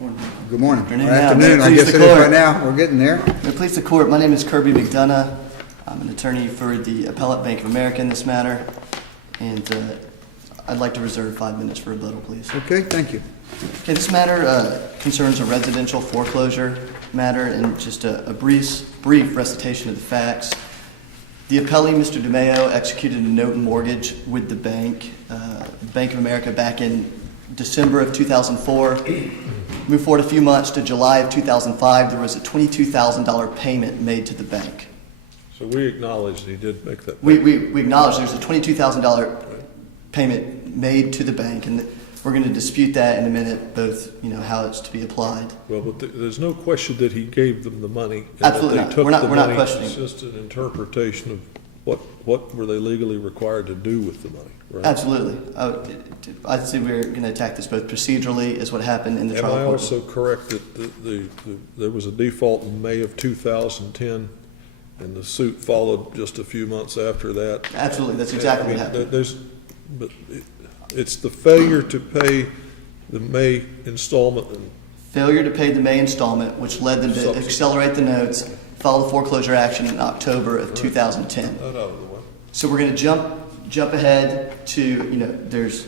Good morning. Good afternoon, I guess it is right now. We're getting there. Please the court. My name is Kirby McDonough. I'm an attorney for the Appellate Bank of America in this matter, and I'd like to reserve 5 minutes for rebuttal, please. Okay, thank you. Okay, this matter concerns a residential foreclosure matter, and just a brief recitation of the facts. The appellee, Mr. Demio, executed a note and mortgage with the Bank of America back in December of 2004. Moved forward a few months to July of 2005. There was a $22,000 payment made to the bank. So we acknowledge he did make that payment. We acknowledge there's a $22,000 payment made to the bank, and we're going to dispute that in a minute, both how it's to be applied. Well, but there's no question that he gave them the money. Absolutely not. We're not questioning. It's just an interpretation of what were they legally required to do with the money, right? Absolutely. I'd say we're going to attack this both procedurally as what happened in the trial court. Am I also correct that there was a default in May of 2010 and the suit followed just a few months after that? Absolutely. That's exactly what happened. But it's the failure to pay the May installment. Failure to pay the May installment, which led them to accelerate the notes, file the foreclosure action in October of 2010. That out of the way. So we're going to jump ahead to, there's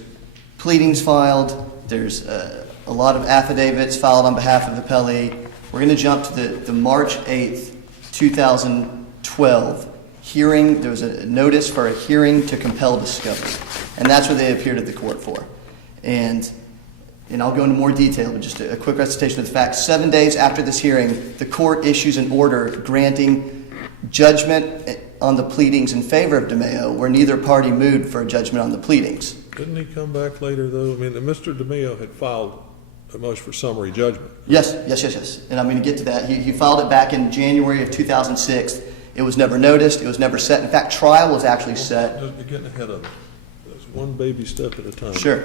pleadings filed, there's a lot of affidavits filed on behalf of the appellee. We're going to jump to the March 8th, 2012 hearing. There was a notice for a hearing to compel discovery, and that's what they appeared at the court for. And I'll go into more detail, but just a quick recitation of the facts. 7 days after this hearing, the court issues an order granting judgment on the pleadings in favor of Demio, where neither party moved for a judgment on the pleadings. Didn't he come back later, though? I mean, Mr. Demio had filed a motion for summary judgment. Yes. And I'm going to get to that. He filed it back in January of 2006. It was never noticed. It was never set. In fact, trial was actually set. You're getting ahead of it. There's one baby step at a time. Sure.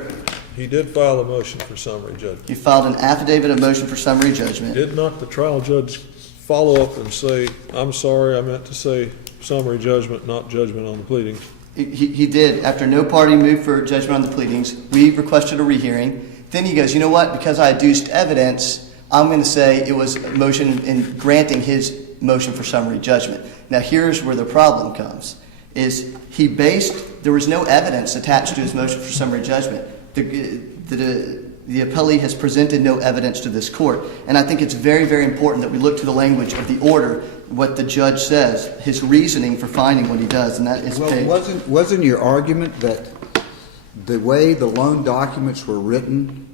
He did file a motion for summary judgment. He filed an affidavit of motion for summary judgment. Did not the trial judge follow up and say, I'm sorry, I meant to say summary judgment, not judgment on the pleadings? He did. After no party moved for judgment on the pleadings, we requested a rehearing. Then he goes, you know what? Because I adduced evidence, I'm going to say it was a motion in granting his motion for summary judgment. Now, here's where the problem comes, is there was no evidence attached to his motion for summary judgment. The appellee has presented no evidence to this court. And I think it's very, very important that we look to the language of the order, what the judge says, his reasoning for finding what he does, and that is Wasn't your argument that the way the loan documents were written,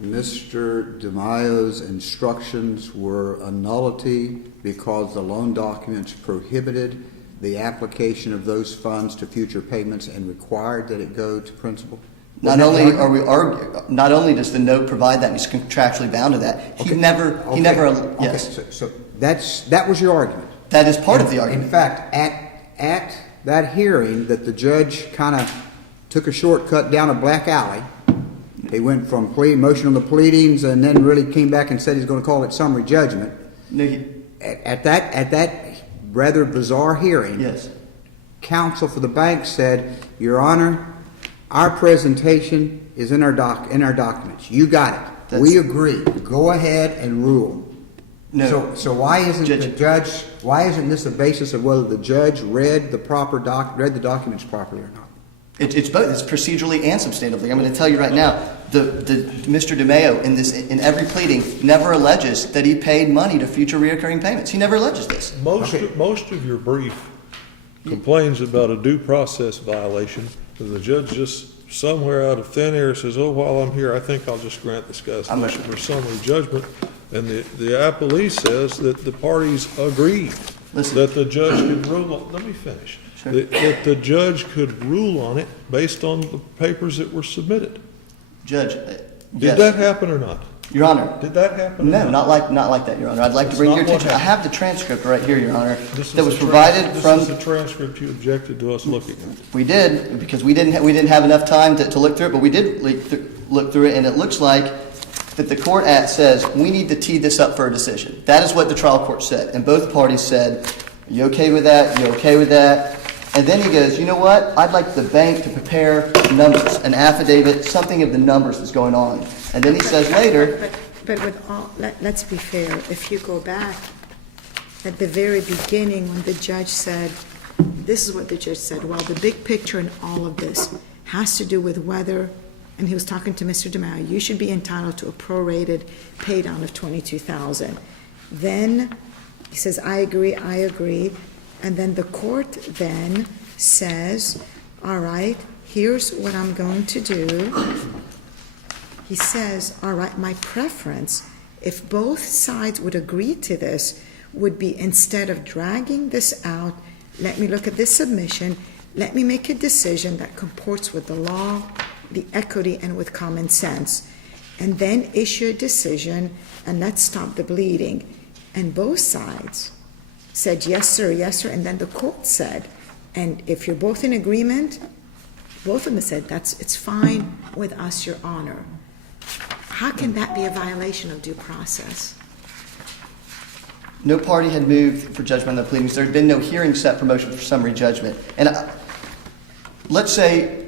Mr. Demio's instructions were a nullity because the loan documents prohibited the application of those funds to future payments and required that it go to principal? Not only does the note provide that, he's contractually bound to that. Yes. So that was your argument. That is part of the argument. In fact, at that hearing that the judge kind of took a shortcut down a black alley, he went from motion on the pleadings and then really came back and said he's going to call it summary judgment. No, at that rather bizarre hearing, yes, counsel for the bank said, Your Honor, our presentation is in our documents. You got it. We agree. Go ahead and rule. No. So why isn't why isn't this a basis of whether the judge read the documents properly or not? It's both. It's procedurally and substantively. I'm going to tell you right now, Mr. Demio in every pleading never alleges that he paid money to future reoccurring payments. He never alleges this. Most of your brief complains about a due process violation, and the judge just somewhere out of thin air says, "Oh, while I'm here, I think I'll just grant this guy's motion for summary judgment." And the appellee says that the parties agreed that the judge could rule on. Let me finish. Sure. That the judge could rule on it based on the papers that were submitted. Judge, did that happen or not? Your Honor. Did that happen? No, not like that, Your Honor. I'd like to bring your attention. I have the transcript right here, Your Honor, that was provided from. This is the transcript you objected to us looking at. We did, because we didn't have enough time to look through it, but we did look through it, and it looks like that the court says we need to tee this up for a decision. That is what the trial court said, and both parties said, "Are you okay with that? You okay with that?" And then he goes, you know what? I'd like the bank to prepare numbers, an affidavit, something of the numbers that's going on. And then he says later, But with all, let's be fair, if you go back at the very beginning when the judge said, this is what the judge said, well, the big picture in all of this has to do with whether, and he was talking to Mr. Demio, you should be entitled to a prorated pay down of $22,000. Then he says, I agree, and then the court then says, all right, here's what I'm going to do. He says, all right, my preference, if both sides would agree to this, would be instead of dragging this out, let me look at this submission, let me make a decision that comports with the law, the equity, and with common sense, and then issue a decision, and let's stop the bleeding. And both sides said, yes, sir, and then the court said, and if you're both in agreement, both of them said, it's fine with us, Your Honor. How can that be a violation of due process? no party had moved for judgment on the pleadings. There had been no hearing set for motion for summary judgment. And let's say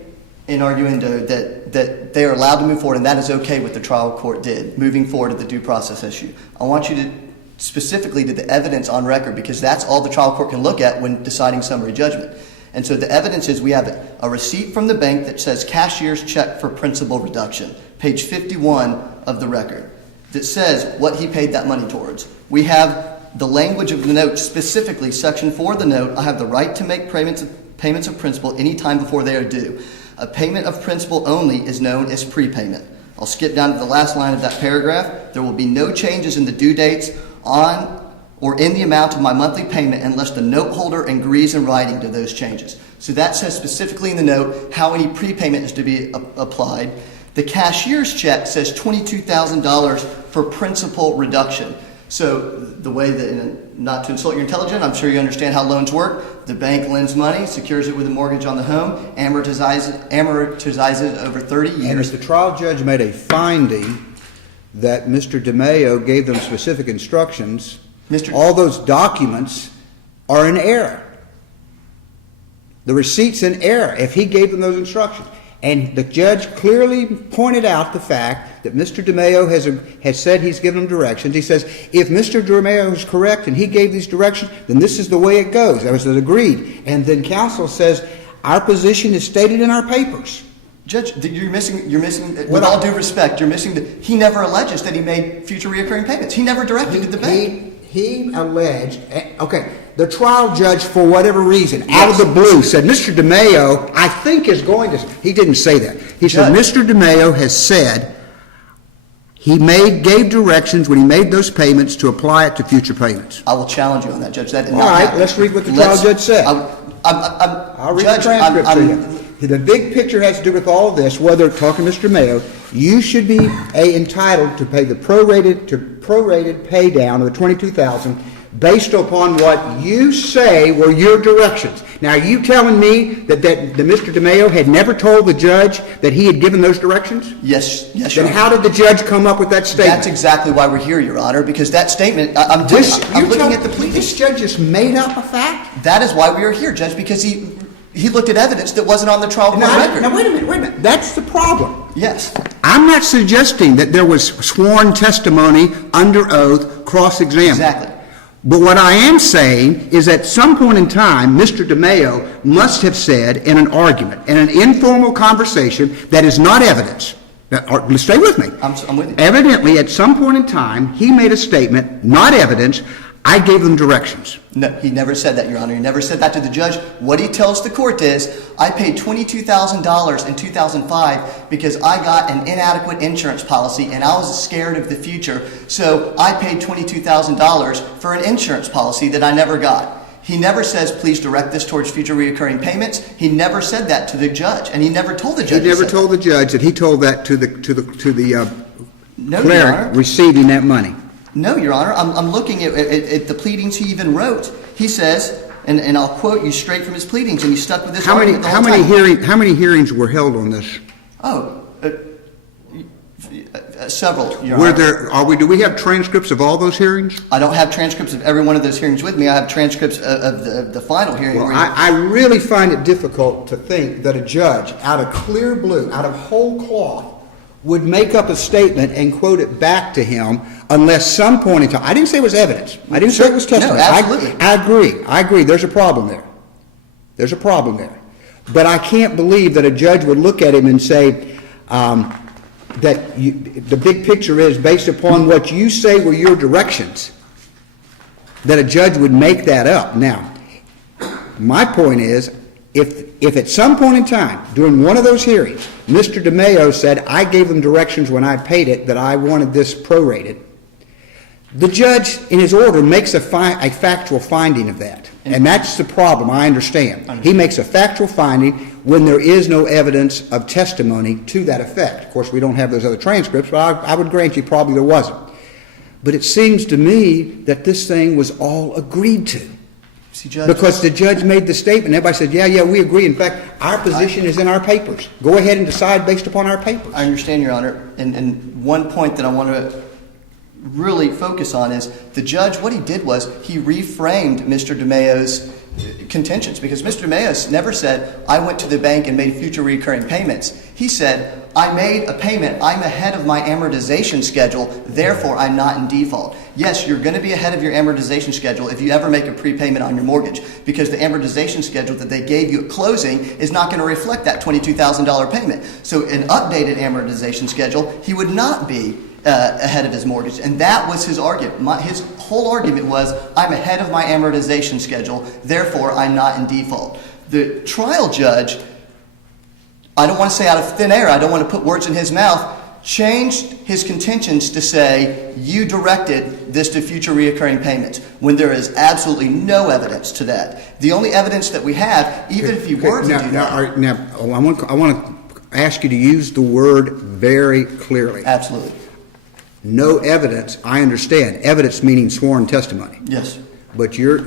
in arguendo that they are allowed to move forward, and that is okay what the trial court did, moving forward to the due process issue. I want you to specifically to the evidence on record, because that's all the trial court can look at when deciding summary judgment. And so the evidence is we have a receipt from the bank that says cashier's check for principal reduction, page 51 of the record, that says what he paid that money towards. We have the language of the note, specifically section 4 of the note, I have the right to make payments of principal any time before they are due. A payment of principal only is known as prepayment. I'll skip down to the last line of that paragraph. There will be no changes in the due dates on or in the amount of my monthly payment unless the note holder agrees in writing to those changes. So that says specifically in the note how any prepayment is to be applied. The cashier's check says $22,000 for principal reduction. So the way that, not to insult your intelligence, I'm sure you understand how loans work. The bank lends money, secures it with a mortgage on the home, amortizes it over 30 years. And if the trial judge made a finding that Mr. Demio gave them specific instructions, all those documents are in error. The receipt's in error if he gave them those instructions. And the judge clearly pointed out the fact that Mr. Demio has said he's given them directions. He says, if Mr. Demio is correct and he gave these directions, then this is the way it goes. That was agreed. And then counsel says, our position is stated in our papers. Judge, you're missing, with all due respect, you're missing that he never alleges that he made future reoccurring payments. He never directed to the bank. He alleged, okay, the trial judge, for whatever reason, out of the blue, said, Mr. Demio, I think is going to, he didn't say that. He said, Mr. Demio has said he gave directions when he made those payments to apply it to future payments. I will challenge you on that, Judge. That did All not right, happen. let's read what the trial judge said. I'll read the transcript to you. The big picture has to do with all of this, whether talking to Mr. Mayo, you should be entitled to pay the prorated pay down of the $22,000 based upon what you say were your directions. Now, are you telling me that Mr. Demio had never told the judge that he had given those directions? Yes, Your Honor. Then how did the judge come up with that statement? That's exactly why we're here, Your Honor, because that statement, I'm looking at the pleadings. This judge just made up a fact? That is why we are here, Judge, because he looked at evidence that wasn't on the trial court record. Now, wait a minute. That's the problem. Yes. I'm not suggesting that there was sworn testimony under oath, cross-examined. Exactly. But what I am saying is at some point in time, Mr. Demio must have said in an argument, in an informal conversation that is not evidence. Now, stay with me. I'm with you. Evidently, at some point in time, he made a statement, not evidence, I gave them directions. No, he never said that, Your Honor. He never said that to the judge. What he tells the court is, I paid $22,000 in 2005 because I got an inadequate insurance policy and I was scared of the future. So I paid $22,000 for an insurance policy that I never got. He never says, please direct this towards future reoccurring payments. He never said that to the judge, and he never told the judge. He never told the judge that he told that to the cleric receiving that money. No, Your Honor. I'm looking at the pleadings he even wrote. He says, and I'll quote you straight from his pleadings, and he stuck with this argument the whole time. How many hearings were held on this? Oh, Several, Your Were Honor. do we have transcripts of all those hearings? I don't have transcripts of every one of those hearings with me. I have transcripts of the final hearing. Well, where I really find it difficult to think that a judge, out of clear blue, out of whole cloth, would make up a statement and quote it back to him unless some point in time. I didn't say it was evidence. I didn't say it was testimony. No, absolutely. I agree. There's a problem there. There's a problem there. But I can't believe that a judge would look at him and say, the big picture is based upon what you say were your directions, that a judge would make that up. Now, my point is, if at some point in time, during one of those hearings, Mr. Demio said, I gave them directions when I paid it that I wanted this prorated, the judge, in his order, makes a factual finding of that. And that's the problem, I understand. He makes a factual finding when there is no evidence of testimony to that effect. Of course, we don't have those other transcripts, but I would grant you probably there wasn't. But it seems to me that this thing was all agreed to. See, Judge, Because the judge made the statement, everybody said, yeah, we agree. In fact, our position is in our papers. Go ahead and decide based upon our papers. I understand, Your Honor. And one point that I want to really focus on is the judge, what he did was he reframed Mr. Demio's contentions, because Mr. Demio never said, I went to the bank and made future recurring payments. He said, I made a payment. I'm ahead of my amortization schedule. Therefore, I'm not in default. Yes, you're going to be ahead of your amortization schedule if you ever make a prepayment on your mortgage, because the amortization schedule that they gave you at closing is not going to reflect that $22,000 payment. So an updated amortization schedule, he would not be ahead of his mortgage. And that was his argument. His whole argument was, I'm ahead of my amortization schedule, therefore I'm not in default. The trial judge, I don't want to say out of thin air, I don't want to put words in his mouth, changed his contentions to say, you directed this to future reoccurring payments, when there is absolutely no evidence to that. The only evidence that we have, even if you were to do that. Now, I want to ask you to use the word very clearly. Absolutely. No evidence, I understand. Evidence meaning sworn testimony. Yes. But your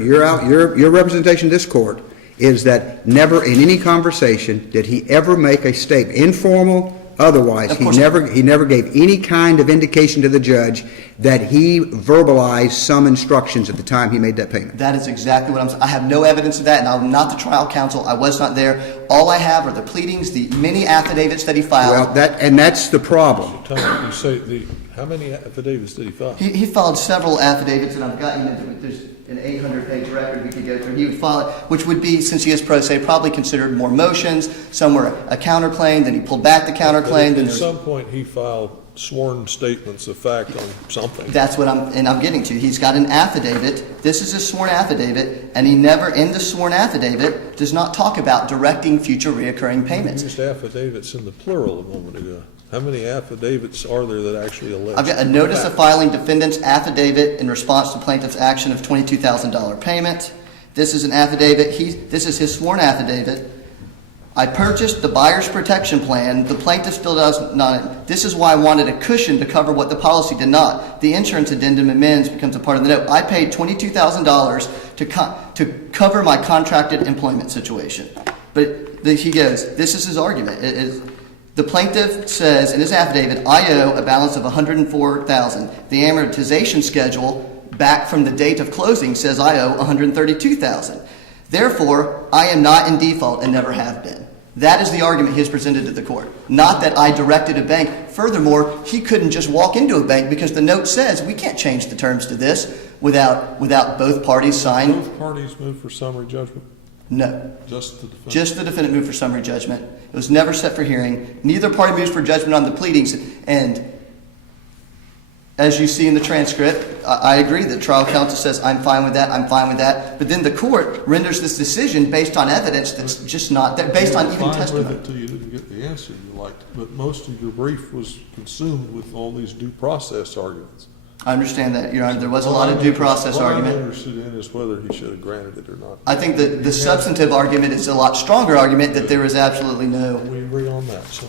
representation in this court is that never in any conversation did he ever make a statement, informal, otherwise, he never gave any kind of indication to the judge that he verbalized some instructions at the time he made that payment. That is exactly what I'm saying. I have no evidence of that, and I'm not the trial counsel. I was not there. All I have are the pleadings, the many affidavits that he filed. Well, that's the problem. You say how many affidavits did he file? He filed several affidavits, and I've gotten into it. There's an 800-page record we could go through. He would file it, which would be, since he is pro se, probably considered more motions. Some were a counterclaim, then he pulled back the counterclaim. At some point, he filed sworn statements of fact on something. That's what I'm getting to. He's got an affidavit. This is a sworn affidavit, and he never, in the sworn affidavit, does not talk about directing future reoccurring payments. You used affidavits in the plural a moment ago. How many affidavits are there that actually allege? I've got a notice of filing defendant's affidavit in response to plaintiff's action of $22,000 payment. This is an affidavit. This is his sworn affidavit. I purchased the buyer's protection plan. The plaintiff still does not. This is why I wanted a cushion to cover what the policy did not. The insurance addendum amends becomes a part of the note. I paid $22,000 to cover my contracted employment situation. But he goes, this is his argument. The plaintiff says in his affidavit, I owe a balance of $104,000. The amortization schedule back from the date of closing says I owe $132,000. Therefore, I am not in default and never have been. That is the argument he has presented to the court. Not that I directed a bank. Furthermore, he couldn't just walk into a bank because the note says we can't change the terms to this without both parties sign. Both parties moved for summary judgment? No. Just the defendant? Just the defendant moved for summary judgment. It was never set for hearing. Neither party moves for judgment on the pleadings. And as you see in the transcript, I agree that trial counsel says, I'm fine with that, I'm fine with that. But then the court renders this decision based on evidence that's just not there, based on even testimony. Fine with it until you didn't get the answer you liked. But most of your brief was consumed with all these due process arguments. I understand that, Your Honor. There was a lot of due process argument. What I'm interested in is whether he should have granted it or not. I think that the substantive argument is a lot stronger argument that there is absolutely no. We agree on that. So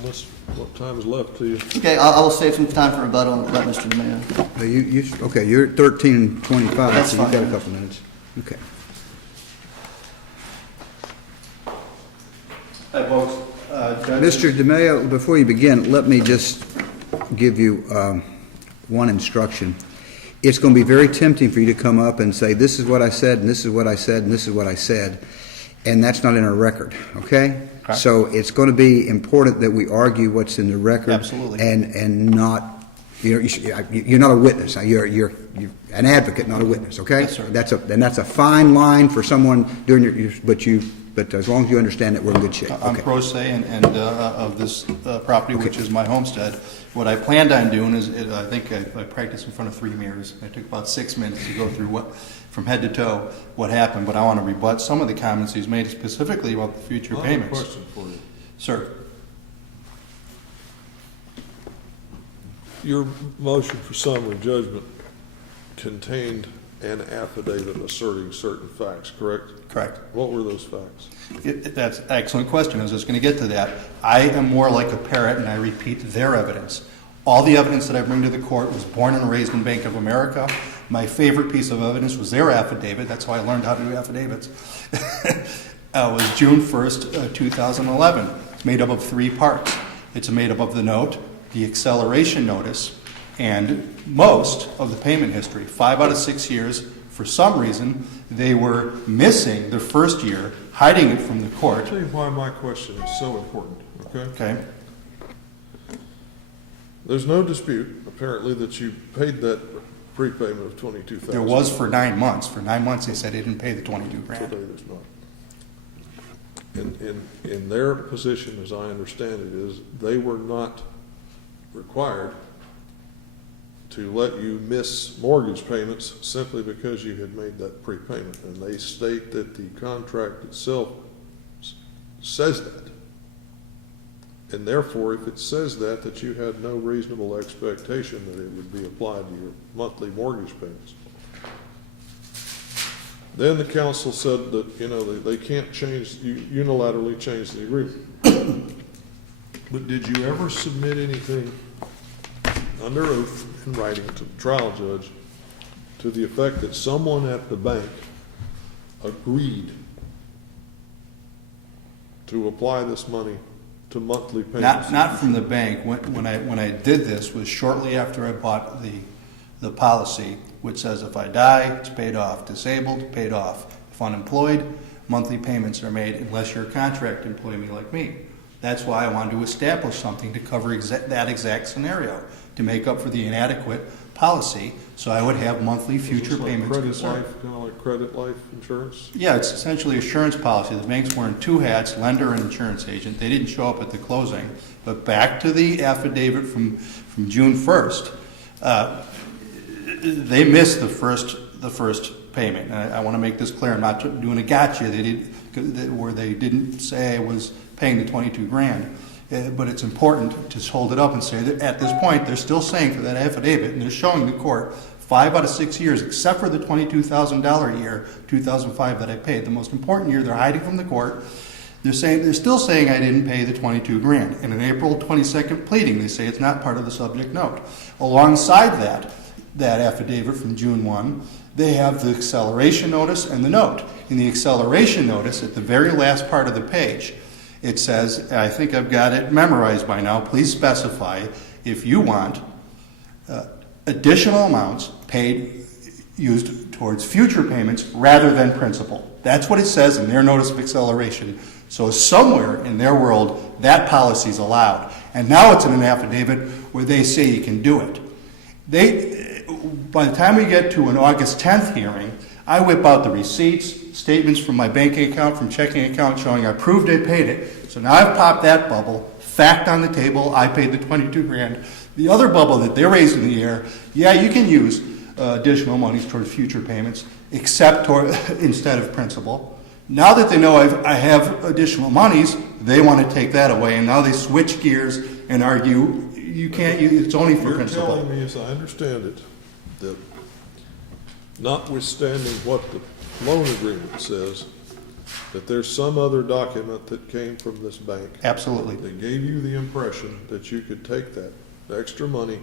what time is left to you? Okay, I will save some time for rebuttal and let Mr. DeMeo. Okay, you're at 13:25, That's so you've fine. got a couple minutes. Okay. Hi, folks. Mr. DeMeo, before you begin, let me just give you one instruction. It's going to be very tempting for you to come up and say, this is what I said, and this is what I said, and this is what I said, and that's not in our record, okay? Okay. So it's going to be important that we argue what's in the record. Absolutely. And not, you're not a witness. You're an advocate, not a witness, okay? Yes, sir. That's a fine line for someone doing but as long as you understand that we're in good shape. I'm Okay. pro se and of this property, which is my homestead. What I planned on doing is, I think I practiced in front of 3 mirrors. It took about 6 minutes to go through from head to toe what happened, but I want to rebut some of the comments he's made specifically about the future I have a payments. question for you. Sir, Your motion for summary judgment contained an affidavit asserting certain facts, correct? correct. What were those facts? That's an excellent question. I was just going to get to that. I am more like a parrot, and I repeat their evidence. All the evidence that I bring to the court was born and raised in Bank of America. My favorite piece of evidence was their affidavit. That's how I learned how to do affidavits. It was June 1st, 2011. It's made up of 3 parts. It's made up of the note, the acceleration notice, and most of the payment history. 5 out of 6 years, for some reason, they were missing the first year, hiding it from the I'll court. tell you why my question is so important, okay? Okay? There's no dispute, apparently, that you paid that prepayment of $22,000. There was for 9 months. For 9 months, they said they didn't pay the 22 grand. Today, there's not. In their position, as I understand it, is they were not required to let you miss mortgage payments simply because you had made that prepayment. And they state that the contract itself says that. And therefore, if it says that you had no reasonable expectation that it would be applied to your monthly mortgage payments. Then the council said that, they can't unilaterally change the agreement. But did you ever submit anything under oath in writing to the trial judge to the effect that someone at the bank agreed to apply this money to monthly payments? Not from the bank. When I did this was shortly after I bought the policy, which says if I die, it's paid off. Disabled, paid off. If unemployed, monthly payments are made unless you're a contract employee like me. That's why I wanted to establish something to cover that exact scenario, to make up for the inadequate policy, so I would have monthly future payments. Kind of like credit life insurance? Yeah, it's essentially assurance policy. The bank's wearing 2 hats, lender and insurance agent. They didn't show up at the closing. But back to the affidavit from June 1st, they missed the first payment. And I want to make this clear. I'm not doing a gotcha. Where they didn't say I was paying the 22 grand. But it's important to hold it up and say that at this point, they're still saying for that affidavit, and they're showing the court 5 out of 6 years, except for the $22,000 year, 2005, that I paid. The most important year, they're hiding from the court. They're still saying I didn't pay the 22 grand. In an April 22nd pleading, they say it's not part of the subject note. Alongside that affidavit from June 1, they have the acceleration notice and the note. In the acceleration notice, at the very last part of the page, it says, I think I've got it memorized by now, please specify if you want additional amounts used towards future payments rather than principal. That's what it says in their notice of acceleration. So somewhere in their world, that policy is allowed. And now it's in an affidavit where they say you can do it. By the time we get to an August 10th hearing, I whip out the receipts, statements from my banking account, from checking account showing I proved I paid it. So now I've popped that bubble, fact on the table, I paid the 22 grand. The other bubble that they're raising in the air, yeah, you can use additional monies towards future payments, except instead of principal. Now that they know I have additional monies, they want to take that away, and now they switch gears and argue you can't use it's only for principal. You're telling me, as I understand it, that notwithstanding what the loan agreement says, that there's some other document that came from this bank. Absolutely. That gave you the impression that you could take that extra money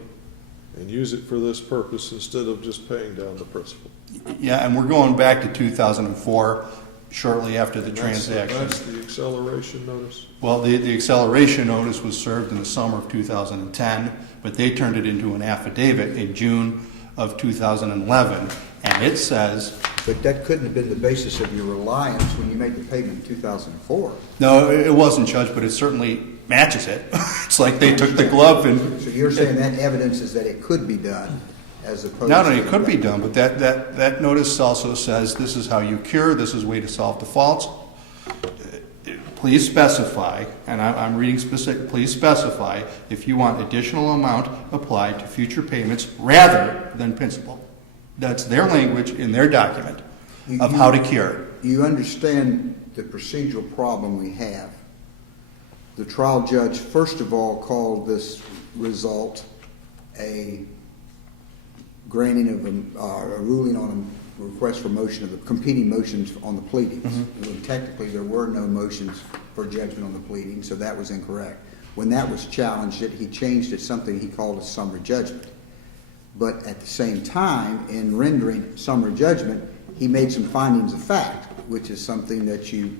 and use it for this purpose instead of just paying down the principal. Yeah, and we're going back to 2004. shortly after the transaction. That's the acceleration notice? Well, the acceleration notice was served in the summer of 2010, but they turned it into an affidavit in June of 2011, and it says, But that couldn't have been the basis of your reliance when you made the payment in 2004. no, it wasn't, Judge, but it certainly matches it. It's like they took the glove and... So you're saying that evidence is that it could be done as opposed to... Not only it could be done, but that notice also says this is how you cure, this is a way to solve defaults. Please specify, and I'm reading specific, please specify if you want additional amount applied to future payments rather than principal. That's their language in their document of how to cure. You understand the procedural problem we have. The trial judge, first of all, called this result a granting of a ruling on a request for motion of the competing motions on the pleadings. When technically there were no motions for judgment on the pleadings, so that was incorrect. When that was challenged, he changed it something he called a summary judgment. But at the same time, in rendering summary judgment, he made some findings of fact, which is something that you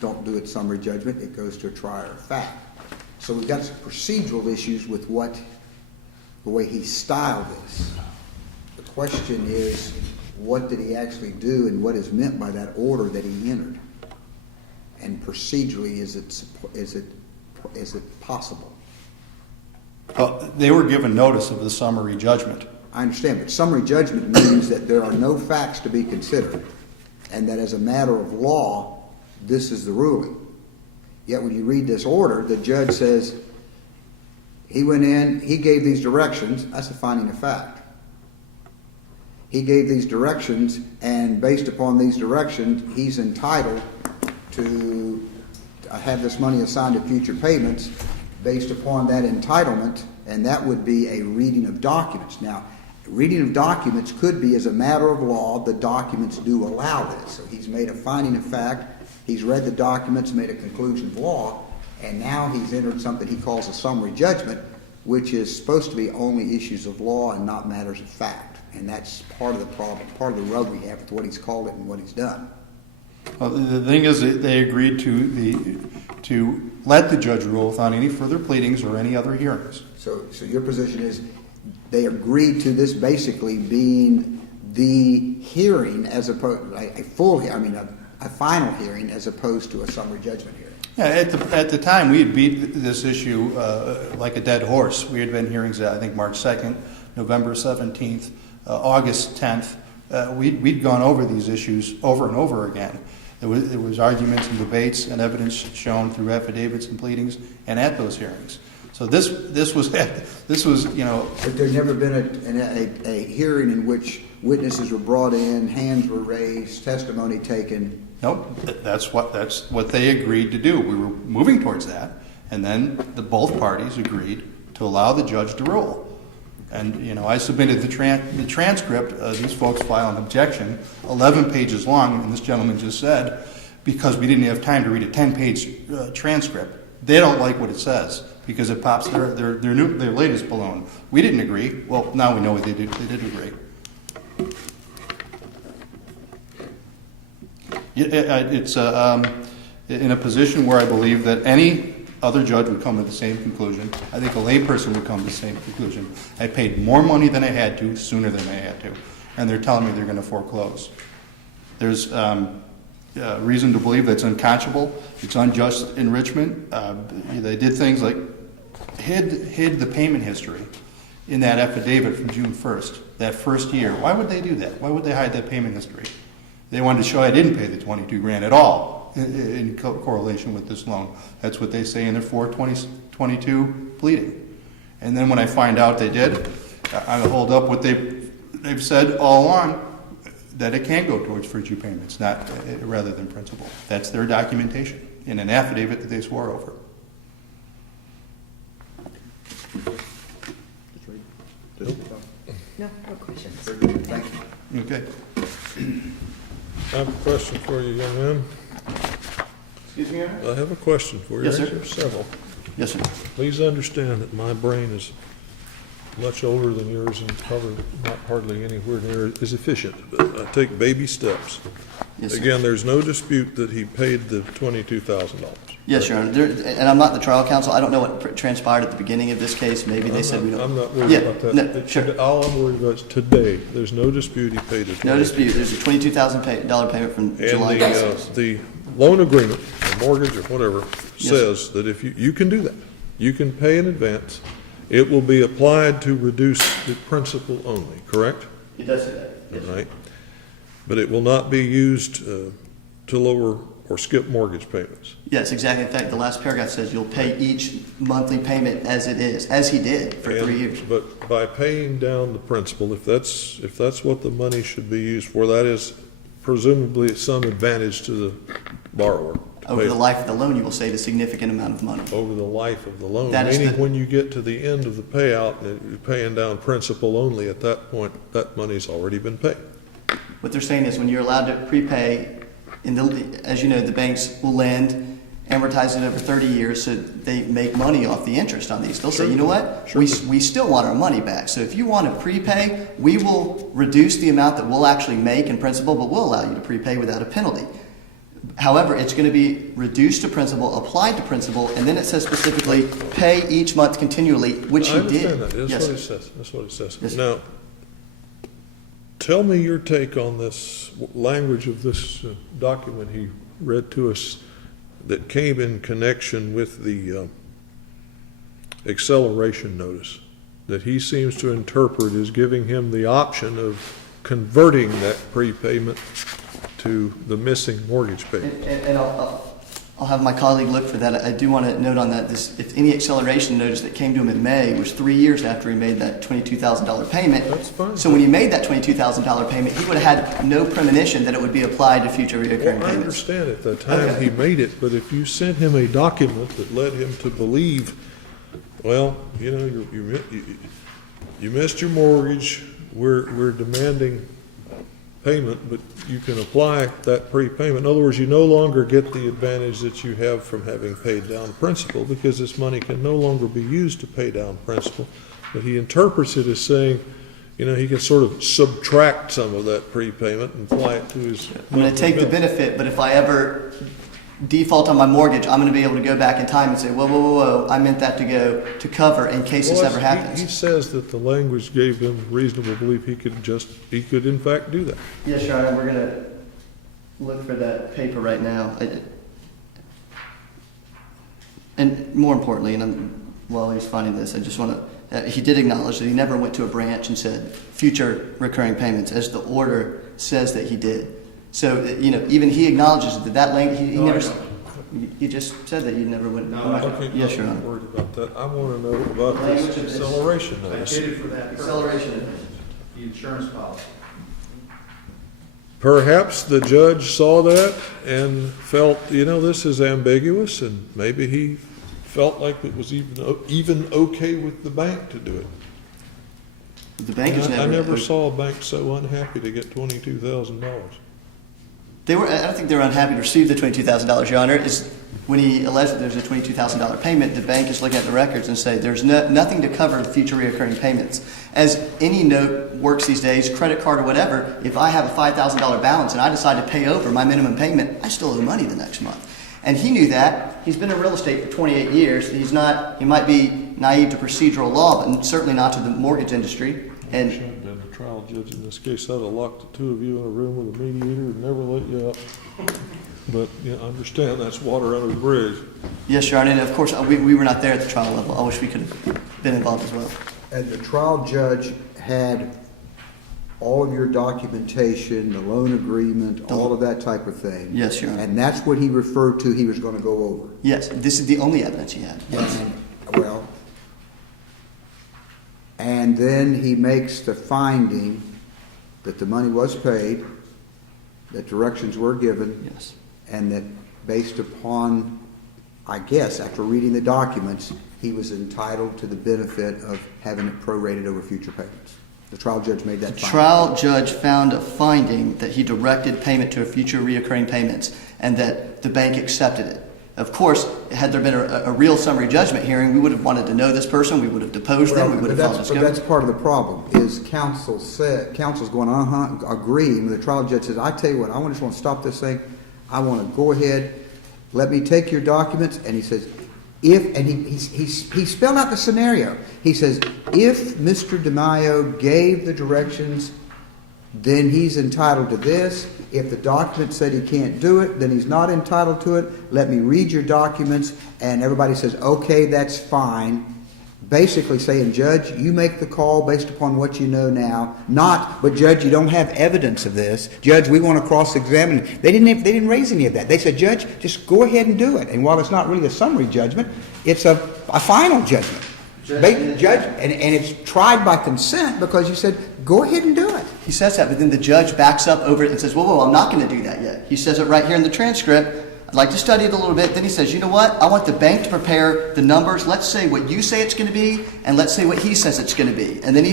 don't do at summary judgment. It goes to a trier of fact. So we've got some procedural issues with the way he styled this. The question is, what did he actually do and what is meant by that order that he entered? And procedurally, is it possible? Well, they were given notice of the summary judgment. I understand, but summary judgment means that there are no facts to be considered, and that as a matter of law, this is the ruling. Yet when you read this order, the judge says, he went in, he gave these directions, that's a finding of fact. He gave these directions, and based upon these directions, he's entitled to have this money assigned to future payments based upon that entitlement, and that would be a reading of documents. Now, reading of documents could be, as a matter of law, the documents do allow this. So he's made a finding of fact, he's read the documents, made a conclusion of law, and now he's entered something he calls a summary judgment, which is supposed to be only issues of law and not matters of fact. And that's part of the problem, part of the rub we have with what he's called it and what he's done. Well, the thing is that they agreed to let the judge rule without any further pleadings or any other hearings. So your position is they agreed to this basically being the hearing as opposed a final hearing as opposed to a summary judgment hearing. Yeah, at the time, we had beat this issue like a dead horse. We had been hearings, I think, March 2nd, November 17th, August 10th. We'd gone over these issues over and over again. There was arguments and debates and evidence shown through affidavits and pleadings and at those hearings. So this was you know. But there's never been a hearing in which witnesses were brought in, hands were raised, testimony taken. Nope, that's what they agreed to do. We were moving towards that, and then both parties agreed to allow the judge to rule. And you know, I submitted the transcript. These folks filed an objection, 11 pages long, and this gentleman just said, because we didn't have time to read a 10-page transcript, they don't like what it says because it pops their latest balloon. We didn't agree. Well, now we know what they did. They did agree. It's in a position where I believe that any other judge would come to the same conclusion. I think a layperson would come to the same conclusion. I paid more money than I had to, sooner than I had to, and they're telling me they're going to foreclose. There's reason to believe that's unconscionable. It's unjust enrichment. They did things like hid the payment history in that affidavit from June 1st, that first year. Why would they do that? Why would they hide that payment history? They wanted to show I didn't pay the $22,000 at all in correlation with this loan. That's what they say in their 4/20/22 pleading. And then when I find out they did, I hold up what they've said all along, that it can go towards future payments, not rather than principal. That's their documentation in an affidavit that they swore over. No questions. Thank you. Okay. I have a question for you, young man. Excuse me, Your Honor? I have a question for you. Yes, sir. Actually, several. Yes, sir. Please understand that my brain is much older than yours and probably not hardly anywhere near as efficient. But I take baby steps. Yes, sir. Again, there's no dispute that he paid the $22,000. Yes, Your Honor. And I'm not the trial counsel. I don't know what transpired at the beginning of this case. Maybe they said we don't. I'm not worried Yeah, about that. no, sure. All I'm worried about is today. There's no dispute he paid it. No dispute. There's a $22,000 payment from July. And the loan agreement, or mortgage, or whatever, Yes, says that if you can do that, you can pay in advance. It will be applied to reduce the principal only, correct? It does say that. Yes, sir. Right? But it will not be used to lower or skip mortgage payments. Yes, exactly. In fact, the last paragraph says you'll pay each monthly payment as it is, as he did for 3 years. But by paying down the principal, if that's what the money should be used for, that is presumably some advantage to the borrower. Over the life of the loan, you will save a significant amount of money. Over the life of the loan, That is meaning the- when you get to the end of the payout, and you're paying down principal only, at that point, that money's already been paid. What they're saying is when you're allowed to prepay, as you know, the banks will lend, amortize it over 30 years so they make money off the interest on these. They'll say, you know what, we still want our money back. So if you want to prepay, we will reduce the amount that we'll actually make in principal, but we'll allow you to prepay without a penalty. However, it's going to be reduced to principal, applied to principal, and then it says specifically, pay each month continually, which I he did. understand that. That's Yes, what it sir. says. That's what it says. Yes, sir. Now, tell me your take on this language of this document he read to us that came in connection with the acceleration notice that he seems to interpret as giving him the option of converting that prepayment to the missing mortgage payment. And I'll have my colleague look for that. I do want to note on that, if any acceleration notice that came to him in May was 3 years after he made that $22,000 payment. That's fine. So when he made that $22,000 payment, he would have had no premonition that it would be applied to future reoccurring Well, I payments. understand at the time Okay. he made it, but if you sent him a document that led him to believe, well, you know, you missed your mortgage, we're demanding payment, but you can apply that prepayment. In other words, you no longer get the advantage that you have from having paid down principal because this money can no longer be used to pay down principal. But he interprets it as saying, you know, he can sort of subtract some of that prepayment and apply it to his. I'm going to take the benefit, but if I ever default on my mortgage, I'm going to be able to go back in time and say, whoa, whoa, whoa, whoa, I meant that to go to cover in case this ever He happens. says that the language gave him reasonable belief he could in fact do that. Yes, Your Honor, we're going to look for that paper right now. And more importantly, while he's finding this, I just want to, he did acknowledge that he never went to a branch and said future recurring payments, as the order says that he did. So, you know, even he acknowledges that language, he never, you just said that you never went. Okay, Yes, Your I'm Honor. not worried about that. I want to know about this acceleration I notice. did it for that purpose, Acceleration. the insurance policy. Perhaps the judge saw that and felt, you know, this is ambiguous, and maybe he felt like it was even okay with the bank to do it. The bank is I never. never saw a bank so unhappy to get $22,000. I don't think they were unhappy to receive the $22,000, Your Honor. Is when he alleged that there's a $22,000 payment, the bank is looking at the records and say there's nothing to cover future reoccurring payments. As any note works these days, credit card or whatever, if I have a $5,000 balance and I decide to pay over my minimum payment, I still owe money the next month. And he knew that. He's been in real estate for 28 years. He might be naive to procedural law, but certainly not to the mortgage industry. And Should have been the trial judge in this case. I'd have locked the two of you in a room with a mediator and never let you up. But, you know, understand that's water under the bridge. yes, Your Honor, and of course, we were not there at the trial level. I wish we could have been involved as well. And the trial judge had all of your documentation, the loan agreement, all of that type of thing. Yes, Your Honor. And that's what he referred to he was going to go over. Yes, this is the only evidence he had. Yes. Well, and then he makes the finding that the money was paid, that directions were given, Yes. and that based upon, I guess, after reading the documents, he was entitled to the benefit of having it prorated over future payments. The trial judge made that The finding. trial judge found a finding that he directed payment to a future reoccurring payments and that the bank accepted it. Of course, had there been a real summary judgment hearing, we would have wanted to know this person, we would have deposed them, we would have filed But discovery. that's part of the problem, is counsel's going, agreeing, the trial judge says, I tell you what, I just want to stop this thing, I want to go ahead, let me take your documents, and he says, he spelled out the scenario. He says, if Mr. Demio gave the directions, then he's entitled to this. If the document said he can't do it, then he's not entitled to it. Let me read your documents. And everybody says, okay, that's fine. Basically saying, Judge, you make the call based upon what you know now. Not, but Judge, you don't have evidence of this. Judge, we want to cross-examine. They didn't raise any of that. They said, Judge, just go ahead and do it. And while it's not really a summary judgment, it's a final judgment. Judge, and it's tried by consent because you said, go ahead and do it. He says that, but then the judge backs up over it and says, whoa, I'm not going to do that yet. He says it right here in the transcript. I'd like to study it a little bit. Then he says, you know what? I want the bank to prepare the numbers. Let's say what you say it's going to be, and let's say what he says it's going to be. And then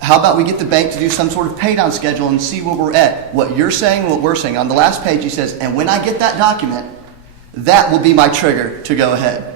how about we get the bank to do some sort of pay down schedule and see where we're at? What you're saying and what we're saying. On the last page, he says, and when I get that document, that will be my trigger to go ahead.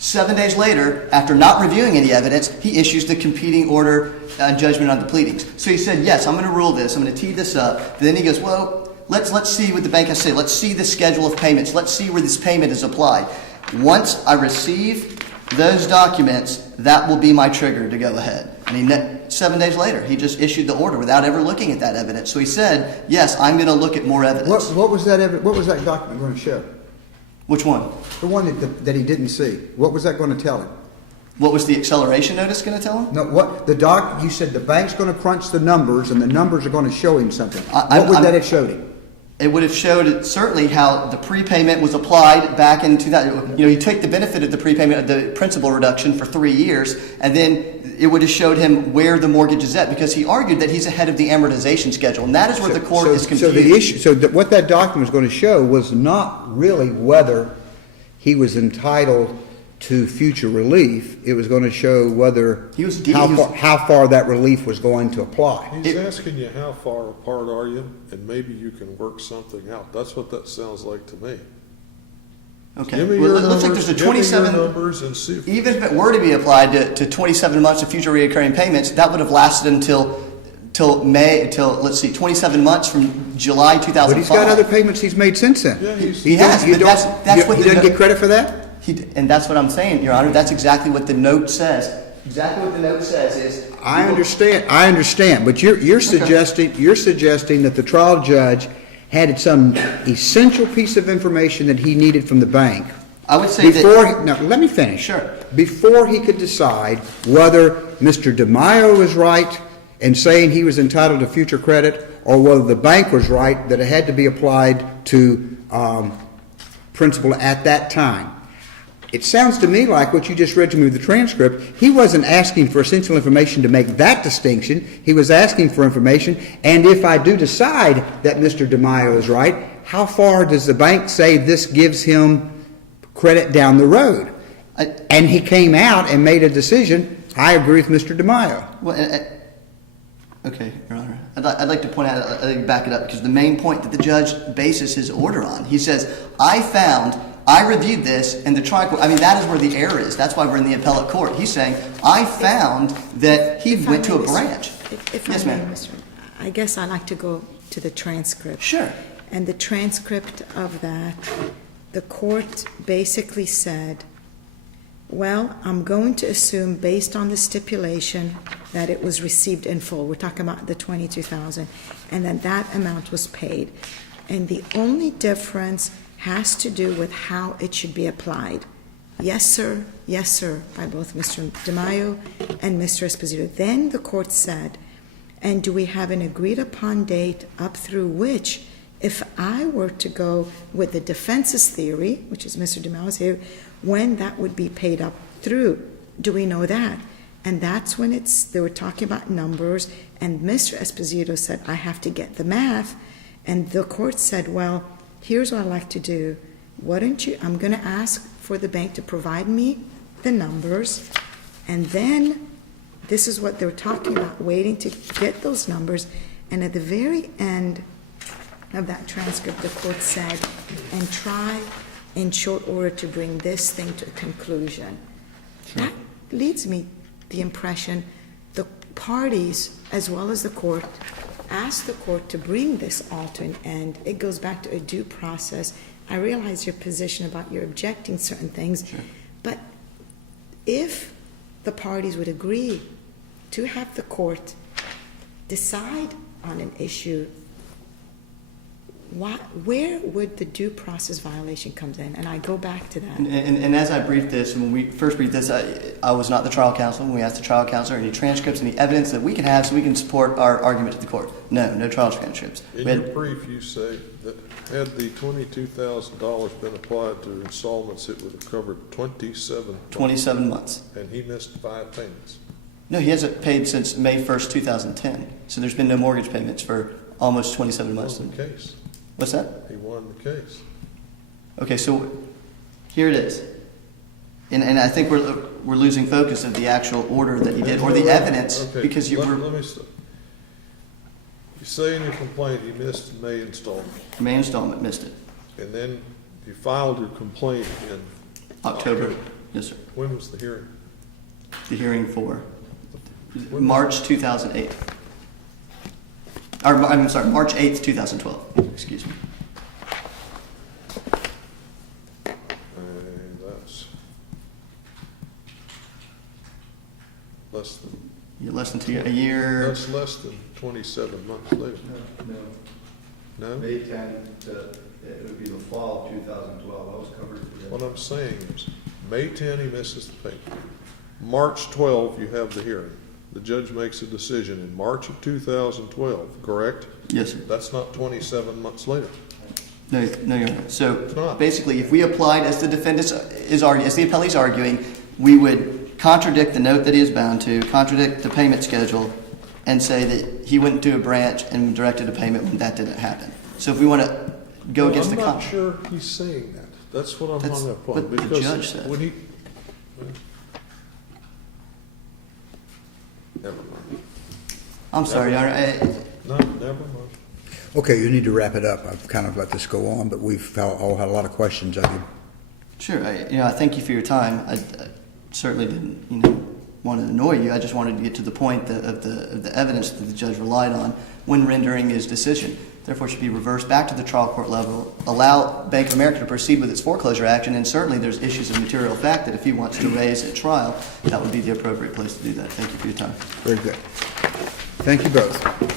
7 days later, after not reviewing any evidence, he issues the competing order judgment on the pleadings. So he said, yes, I'm going to rule this. I'm going to tee this up. Then he goes, well, let's see what the bank has to say. Let's see the schedule of payments. Let's see where this payment is applied. Once I receive those documents, that will be my trigger to go ahead. And 7 days later, he just issued the order without ever looking at that evidence. So he said, yes, I'm going to look at more evidence. What was that document going to show? Which one? The one that he didn't see. What was that going to tell him? What was the acceleration notice going to tell him? No, you said the bank's going to crunch the numbers and the numbers are going to show him something. What would that have showed him? It would have showed certainly how the prepayment was applied back in 2000. You take the benefit of the prepayment of the principal reduction for 3 years, and then it would have showed him where the mortgage is at, because he argued that he's ahead of the amortization schedule, and that is where the court is confused. What that document was going to show was not really whether he was entitled to future relief. It was going to show whether how far that relief was going to apply. He's asking you how far apart are you, and maybe you can work something out. That's what that sounds like to me. Okay. Well, it looks like there's a 27 numbers and see even if it were to be applied to 27 months of future recurring payments, that would have lasted until let's see, 27 months from July 2005. But he's got other payments he's made since then. Yeah, he has. But that's what he doesn't get credit for that. And that's what I'm saying, Your Honor. That's exactly what the note says. Exactly what the note says is. I understand. But you're suggesting that the trial judge had some essential piece of information that he needed from the bank. I would say Now, let me finish. Sure. Before he could decide whether Mr. Demio was right in saying he was entitled to future credit, or whether the bank was right that it had to be applied to principal at that time. It sounds to me like what you just read to me with the transcript, he wasn't asking for essential information to make that distinction. He was asking for information, and if I do decide that Mr. Demio is right, how far does the bank say this gives him credit down the road? And he came out and made a decision, I agree with Mr. Demio. Well, okay, Your Honor. I'd like to point out, I'd like to back it up, because the main point that the judge bases his order on, he says, I reviewed this, and the trial court, that is where the error is. That's why we're in the appellate court. He's saying, I found that he went to a branch. Yes, ma'am. I guess I like to go to the transcript. Sure. And the transcript of that, the court basically said, well, I'm going to assume based on the stipulation that it was received in full. We're talking about the $22,000, and then that amount was paid. And the only difference has to do with how it should be applied. Yes, sir, by both Mr. Demio and Mr. Esposito. Then the court said, and do we have an agreed upon date up through which, if I were to go with the defense's theory, which is Mr. Demio's theory, when that would be paid up through? Do we know that? And that's when they were talking about numbers, and Mr. Esposito said, I have to get the math. And the court said, well, here's what I'd like to do. I'm going to ask for the bank to provide me the numbers, and then this is what they're talking about, waiting to get those numbers. And at the very end of that transcript, the court said, and try in short order to bring this thing to a conclusion. That leads me the impression the parties, as well as the court, asked the court to bring this all to an end. It goes back to a due process. I realize your position about you're objecting certain things, but if the parties would agree to have the court decide on an issue, where would the due process violation come in? And I go back to that. And as I briefed this, when we first briefed this, I was not the trial counsel. When we asked the trial counsel, any transcripts, any evidence that we can have so we can support our argument to the court? No trial transcripts. In your brief, you say that had the $22,000 been applied to installments, it would have covered 27 months. And he missed 5 payments. No, he hasn't paid since May 1st, 2010. So there's been no mortgage payments for almost 27 months. He won the case. What's that? He won the case. Okay, so here it is. And I think we're losing focus of the actual order that he did, or the evidence, Okay, because you were... Let me stop. You say in your complaint you missed the May installment. May installment, missed it. And then you filed your complaint in October. Yes, sir. When was the hearing? The hearing for March 2008. Or, I'm sorry, March 8th, 2012. Excuse me. And that's less than, You're less than a year. that's less than 27 months later. No? May 10th, it would be the fall of 2012. I was covered for that. What I'm saying is, May 10, he misses the payment. March 12, you have the hearing. The judge makes a decision in March of 2012, correct? Yes, sir. That's not 27 months later. No, you're right. It's So not. basically, if we applied, as the defendant is arguing, as the appellee's arguing, we would contradict the note that he is bound to, contradict the payment schedule, and say that he went to a branch and directed a payment when that didn't happen. So if we want to go against the I'm not contract. sure he's saying that. That's what I'm That's hung up on. what the because judge said. When he, never mind. I'm sorry, Your Honor. No, never mind. Okay, you need to wrap it up. I've kind of let this go on, but we've all had a lot of questions of you. Sure. I thank you for your time. I certainly didn't, want to annoy you. I just wanted to get to the point of the evidence that the judge relied on when rendering his decision. Therefore, it should be reversed back to the trial court level, allow Bank of America to proceed with its foreclosure action, and certainly there's issues of material fact that if he wants to raise at trial, that would be the appropriate place to do that. Thank you for your time. Very good. Thank you both.